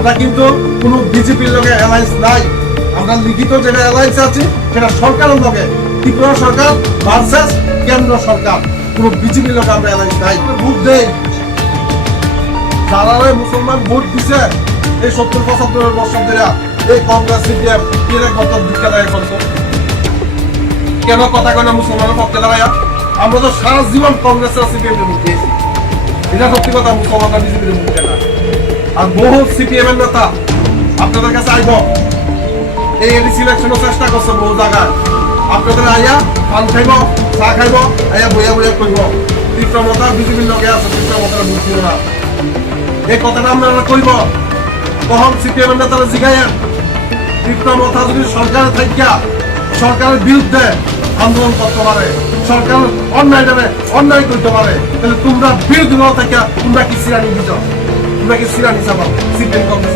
আমরা কিন্তু কোনো বিজেপির লগে অ্যালায়েন্স নাই। আমরা লিখিত যেটা অ্যালায়েন্স আছে সেটা সরকারের লগে, ত্রিপুরা সরকার ভার্সেস কেন্দ্র সরকার। কোনো বিজেপির লগে আমরা অ্যালায়েন্স নাই। ভোট দেই যারা মুসলমান ভোট দিছে এই 70-75 বছর ধরে, এই কংগ্রেস সিপিএম কত ভিক্ষা দেয় করতো, কেন কথা কেন মুসলমানের পক্ষে দাঁড়ায়? আমরা তো সারা জীবন কংগ্রেসের সিপিএমের মুখে, এটা সত্যি কথা, মুসলমানরা বিজেপির মুখে না। আর বহু সিপিএম এর নেতা আপনাদের কাছে আইব, এই সিলেকশনও চেষ্টা করছে বহু জায়গায়, আপনাদের আইয়া পান খাইব, চা খাইব, আইয়া বইয়া বইয়া করব তীব্রমতা বিজেপির লগে আছে, তীব্রমতার বুঝছিল না। এই কথাটা আপনারা কইব কখন সিপিএম এর নেতারা জিগাইয়েন তীব্রমতা যদি সরকারের থাকিয়া সরকারের বিরুদ্ধে আন্দোলন করতে পারে, সরকার অন্যায় করতে পারে, তাহলে তোমরা বিরোধী দল থেকে তোমরা কি সিরানি দিচ্ছ? তোমরা কি সিরানি চাপাও? সিপিএম কংগ্রেস